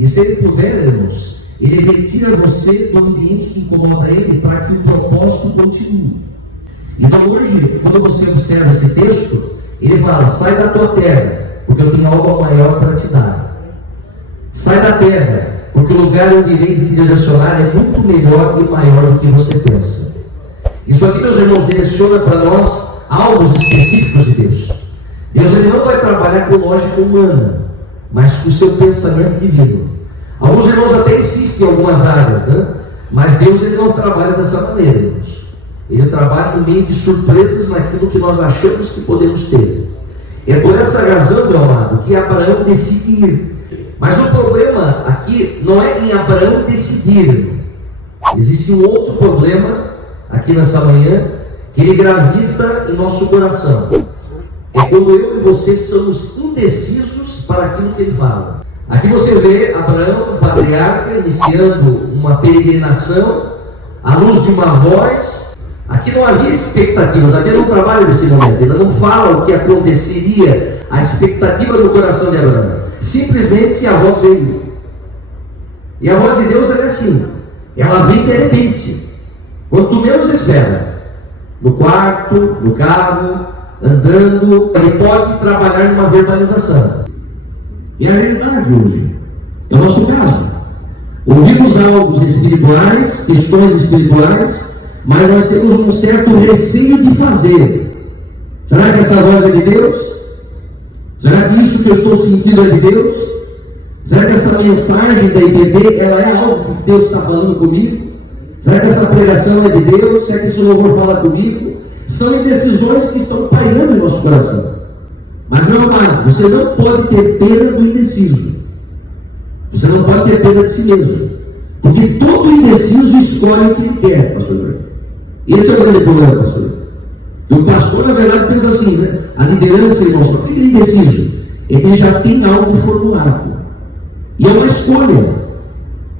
E se ele puder, irmãos, ele retira você do ambiente que incomoda ele para que o propósito continue. Então hoje, quando você observa esse texto, ele fala: sai da tua terra, porque eu tenho algo maior para te dar. Sai da terra, porque o lugar onde irei te direcionar é muito melhor e maior do que você pensa. Isso aqui, meus irmãos, direciona para nós alvos específicos de Deus. Deus ele não vai trabalhar com lógica humana, mas com o seu pensamento divino. Alguns irmãos até insistem em algumas áreas, né? Mas Deus ele não trabalha dessa maneira, irmãos. Ele trabalha no meio de surpresas naquilo que nós achamos que podemos ter. É por essa razão, meu amado, que Abraão decide ir. Mas o problema aqui não é em Abraão decidir. Existe um outro problema aqui nessa manhã, que ele gravita em nosso coração. É quando eu e você somos indecisos para aquilo que ele fala. Aqui você vê Abraão, o patriarca, iniciando uma peregrinação à luz de uma voz. Aqui não havia expectativas, aqui não trabalha nesse momento, ele não fala o que aconteceria, a expectativa do coração de Abraão. Simplesmente a voz veio. E a voz de Deus é assim, ela vem de repente, quando tu menos espera, no quarto, no carro, andando. Ele pode trabalhar numa verbalização. E a realidade hoje é o nosso caso. Ouvimos algo espirituais, questões espirituais, mas nós temos um certo receio de fazer. Será que essa voz é de Deus? Será que isso que eu estou sentindo é de Deus? Será que essa mensagem da IPD ela é algo que Deus está falando comigo? Será que essa pregação é de Deus? Será que esse louvor fala comigo? São indecisões que estão pairando em nosso coração. Mas, meu amado, você não pode ter pena do indeciso. Você não pode ter pena de si mesmo. Porque todo indeciso escolhe o que ele quer, pastor. Esse é o grande problema, pastor. E o pastor, na verdade, pensa assim, né? A liderança, irmãos, por que ele é indeciso? Ele já tem algo formulado. E é uma escolha.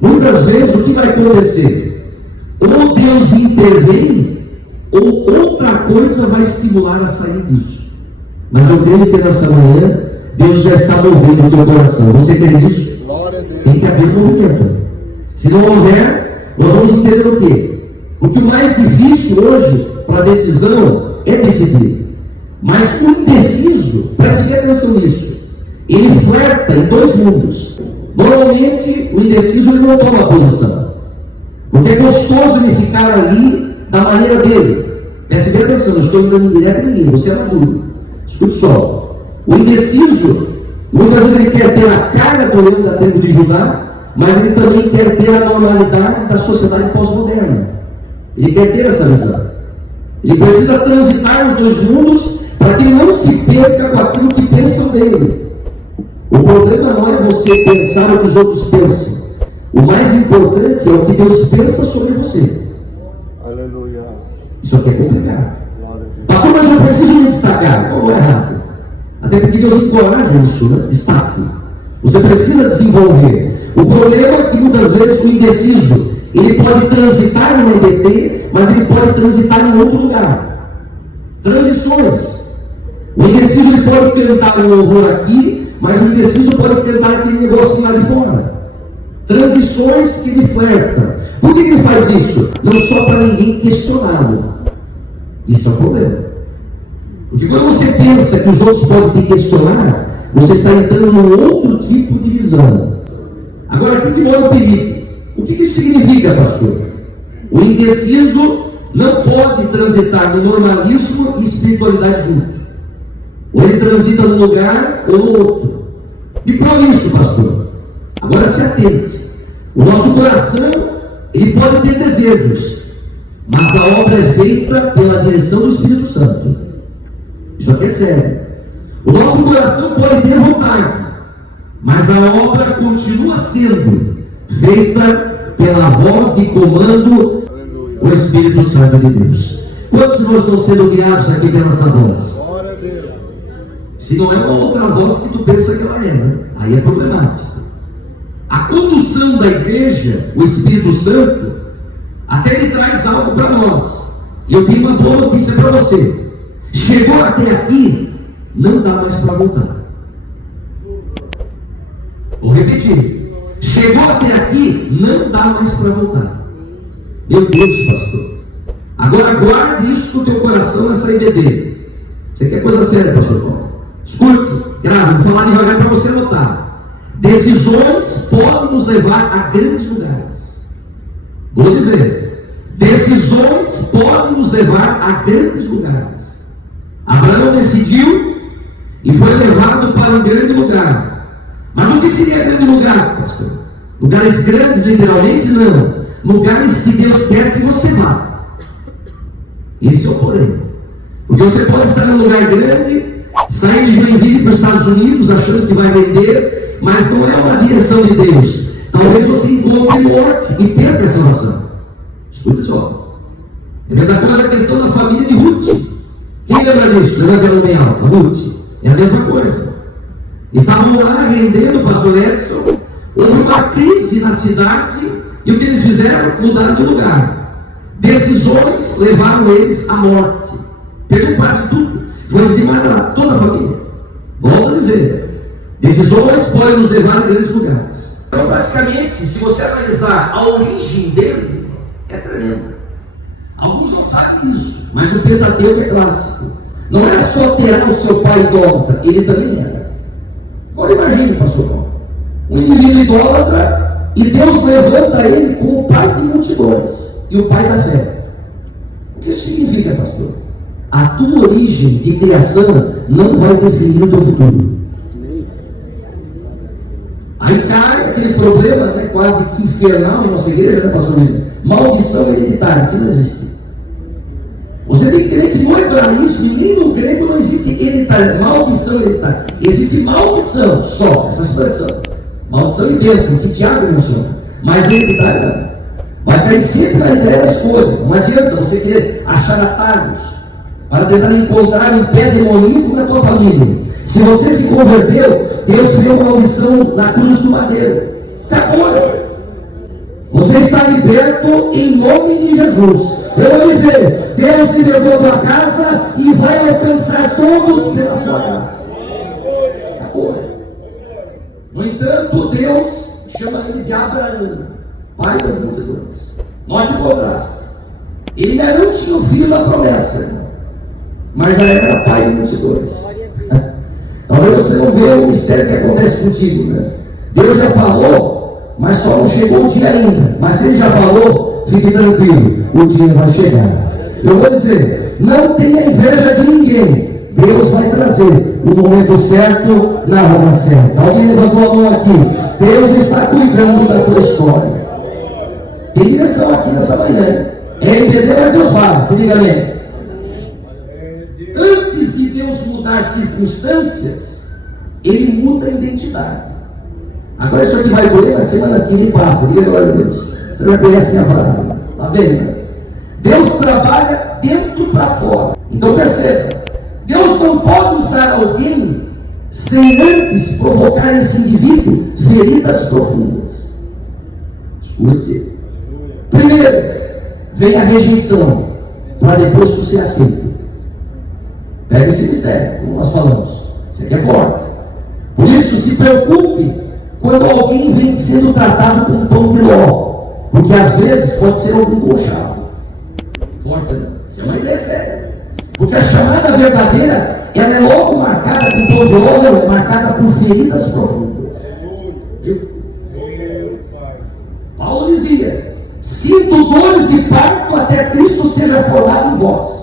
Muitas vezes, o que vai acontecer? Ou Deus intervém, ou outra coisa vai estimular a sair disso. Mas eu creio que nessa manhã, Deus já está movendo o teu coração. Você crê nisso? Tem que haver movimento. Se não houver, nós vamos entender o quê? Porque o mais difícil hoje, para a decisão, é decidir. Mas o indeciso, preste bem atenção nisso, ele flerta em dois mundos. Normalmente, o indeciso ele não toma posição. Porque é gostoso ele ficar ali da maneira dele. Preste bem atenção, eu estou indo direto em mim, você é maduro. Escute só. O indeciso, muitas vezes ele quer ter a cara do leão da tribo de Judá, mas ele também quer ter a normalidade da sociedade pós-moderna. Ele quer ter essa visão. Ele precisa transitar os dois mundos para que ele não se perca com aquilo que pensam dele. O problema não é você pensar o que os outros pensam. O mais importante é o que Deus pensa sobre você. Aleluia. Isso aqui é complicado. Pastor, mas eu preciso me destacar. Não é rápido. Até porque Deus encoraja isso, né? Destaque. Você precisa desenvolver. O problema é que muitas vezes o indeciso, ele pode transitar no MBT, mas ele pode transitar em outro lugar. Transições. O indeciso ele pode cantar um louvor aqui, mas o indeciso pode cantar aquele negócio lá de fora. Transições que ele flerta. Por que ele faz isso? Não só para ninguém questioná-lo. Isso é o problema. Porque quando você pensa que os outros podem te questionar, você está entrando num outro tipo de visão. Agora, aqui que mora o perigo. O que isso significa, pastor? O indeciso não pode transitar no normalismo e espiritualidade junto. Ou ele transita num lugar ou no outro. E por isso, pastor, agora se atente. O nosso coração, ele pode ter desejos, mas a obra é feita pela direção do Espírito Santo. Isso aqui é sério. O nosso coração pode ter vontade, mas a obra continua sendo feita pela voz de comando do Espírito Santo de Deus. Quantos de nós estão sendo guiados aqui pela essa voz? Se não é uma outra voz que tu pensa que ela é, né? Aí é problemático. A condução da igreja, o Espírito Santo, até ele traz algo para nós. E eu tenho uma boa notícia para você. Chegou até aqui, não dá mais para voltar. Vou repetir. Chegou até aqui, não dá mais para voltar. Meu Deus, pastor. Agora guarde isso com o teu coração nessa IBD. Isso aqui é coisa séria, pastor Paulo. Escute, grave, vou falar devagar para você notar. Decisões podem nos levar a grandes lugares. Vou dizer, decisões podem nos levar a grandes lugares. Abraão decidiu e foi levado para um grande lugar. Mas o que seria grande lugar, pastor? Lugares grandes, literalmente, não. Lugares que Deus quer que você vá. Esse é o porém. Porque você pode estar num lugar grande, sair de Joinville para os Estados Unidos, achando que vai vender, mas não é uma direção de Deus. Talvez você encontre morte e perca a salvação. Escuta só. É a mesma coisa a questão da família de Ruth. Quem lembra disso? Lembra dela bem alta? Ruth. É a mesma coisa. Estavam lá rendendo o pastor Edson. Houve uma crise na cidade e o que eles fizeram? Mudaram de lugar. Decisões levaram eles à morte. Perdeu quase tudo. Foi dizimada toda a família. Volto a dizer. Decisões podem nos levar a grandes lugares. Então, praticamente, se você analisar a origem dele, é tremenda. Alguns não sabem disso, mas o Pentateuco é clássico. Não era só ter o seu pai idólatra, ele também era. Agora imagine, pastor Paulo, um indivíduo idólatra e Deus levanta ele como o pai de multidões e o pai da fé. O que isso significa, pastor? A tua origem de criação não vai definir o teu futuro. Aí cai aquele problema, né, quase que infernal em nossa igreja, né, pastor Lino? Maldição hereditária, que não existe. Você tem que entender que no hebraísmo e nem no grego não existe hereditária, maldição hereditária. Existe maldição só, essa expressão. Maldição e bênção, que Tiago menciona. Mas hereditária não. Vai cair sempre na ideia da escolha. Não adianta você querer achar atalhos para tentar encontrar um pé demoníaco na tua família. Se você se converteu, Deus fez uma maldição na cruz do madeiro. Acabou. Você está liberto em nome de Jesus. Eu vou dizer, Deus te levou para casa e vai alcançar todos pela sua graça. Acabou. No entanto, Deus chama ele de Abraão, pai das multidões. Note o contraste. Ele ainda não tinha o filho da promessa, mas já era pai de multidões. Talvez você não veja o mistério que acontece contigo, né? Deus já falou, mas só não chegou o dia ainda. Mas se ele já falou, fique tranquilo, o dia vai chegar. Eu vou dizer, não tenha inveja de ninguém. Deus vai trazer o momento certo na hora certa. Alguém levantou a mão aqui. Deus está cuidando da tua história. Tem direção aqui nessa manhã. É entender, mas Deus fala. Se liga bem. Antes de Deus mudar circunstâncias, Ele muda a identidade. Agora isso aqui vai doer, mas semana que vem passa. Diga glória a Deus. Você já conhece minha frase. Está vendo? Né? Deus trabalha dentro para fora. Então perceba. Deus não pode usar alguém sem antes provocar nesse indivíduo feridas profundas. Escute. Primeiro, vem a rejeição, para depois tu ser aceito. Pega esse mistério, como nós falamos. Isso aqui é forte. Por isso, se preocupe quando alguém vem sendo tratado com um tom de ló. Porque às vezes pode ser algum conchavo. Forte, né? Isso é uma ideia séria. Porque a chamada verdadeira, ela é logo marcada com tom de ló, é marcada por feridas profundas. Paulo dizia: sinto dores de parto até Cristo seja formado em vós.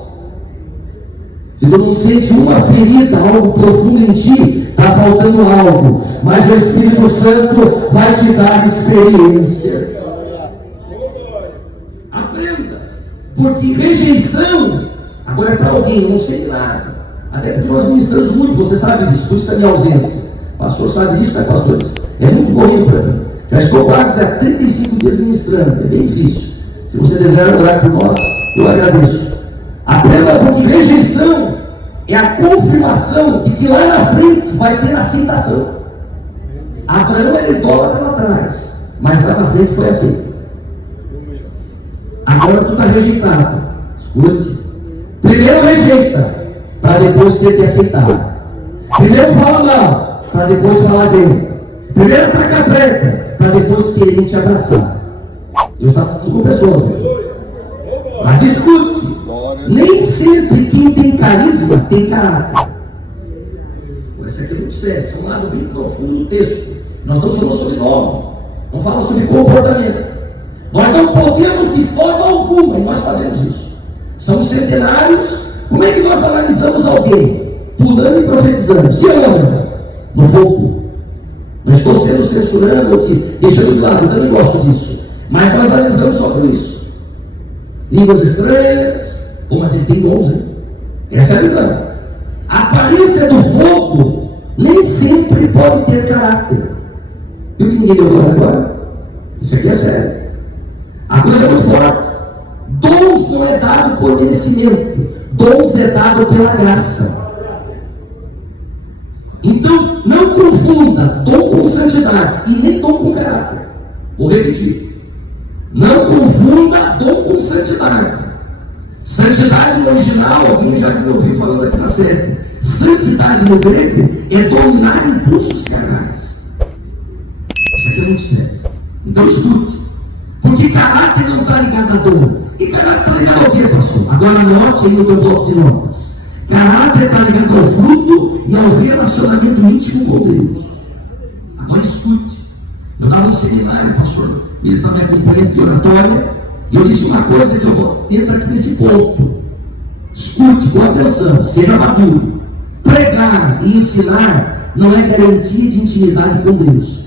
Se tu não sente uma ferida, algo profundo em ti, está faltando algo. Mas o Espírito Santo vai te dar experiência. Aprenda. Porque rejeição, agora é para alguém, eu não sei de nada. Até porque nós ministramos muito, você sabe disso, por isso a minha ausência. O pastor sabe disso, né, pastores? É muito corrido para mim. Já estou quase há 35 dias ministrando, é bem difícil. Se você desejar orar por nós, eu agradeço. Aprenda, porque rejeição é a confirmação de que lá na frente vai ter aceitação. Abraão era idólatra lá atrás, mas lá na frente foi aceito. Agora tu está rejeitado. Escute. Primeiro rejeita, para depois ter que aceitar. Primeiro fala mal, para depois falar bem. Primeiro taca preta, para depois quererem te abraçar. Deus está falando com pessoas, né? Mas escute, nem sempre quem tem carisma tem caráter. Isso aqui é muito sério, isso é um lado bem profundo do texto. Nós estamos falando sobre nome, não fala sobre comportamento. Nós não podemos de forma alguma, e nós fazemos isso. São centenários. Como é que nós analisamos alguém? Pulando e profetizando. Se ama no fogo. Não estou sendo censurando ou te deixando de lado, eu também gosto disso. Mas nós analisamos só por isso. Línguas estranhas, mas ele tem dons, né? Essa é a visão. A aparência do fogo nem sempre pode ter caráter. Viu que ninguém deu agora? Isso aqui é sério. A coisa é muito forte. Dons não é dado por merecimento. Dons é dado pela graça. Então, não confunda dom com santidade e nem dom com caráter. Vou repetir. Não confunda dom com santidade. Santidade no original, alguém já me ouviu falando aqui na série. Santidade no grego é dominar impulsos carnais. Isso aqui é muito sério. Então escute. Porque caráter não está ligado a dom. E caráter está ligado ao quê, pastor? Agora note aí no teu bloco de notas. Caráter está ligado ao fruto e ao relacionamento íntimo com Deus. Agora escute. Eu estava no seminário, pastor, eles estavam me acompanhando de oratória, e eu disse uma coisa que eu vou entrar aqui nesse ponto. Escute, com atenção, seja maduro. Pregar e ensinar não é garantia de intimidade com Deus.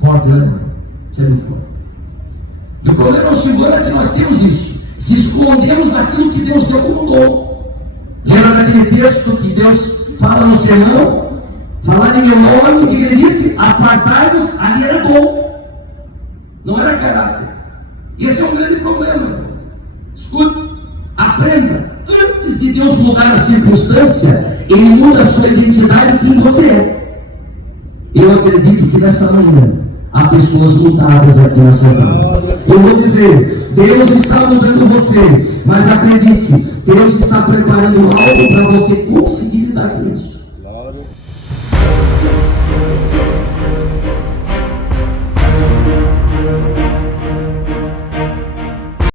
Forte, né? Isso é muito forte. E o problema é o segundo é que nós temos isso. Se escondemos daquilo que Deus deu como dom. Lembra daquele texto que Deus fala no sermão? Falar em meu nome, o que ele disse? Apartai-vos, ali era dom. Não era caráter. Esse é um grande problema. Escute, aprenda. Antes de Deus mudar a circunstância, Ele muda a sua identidade e quem você é. Eu acredito que nessa manhã há pessoas mudadas aqui nessa vida. Eu vou dizer, Deus está mudando você, mas acredite, Deus está preparando algo para você conseguir lidar com isso.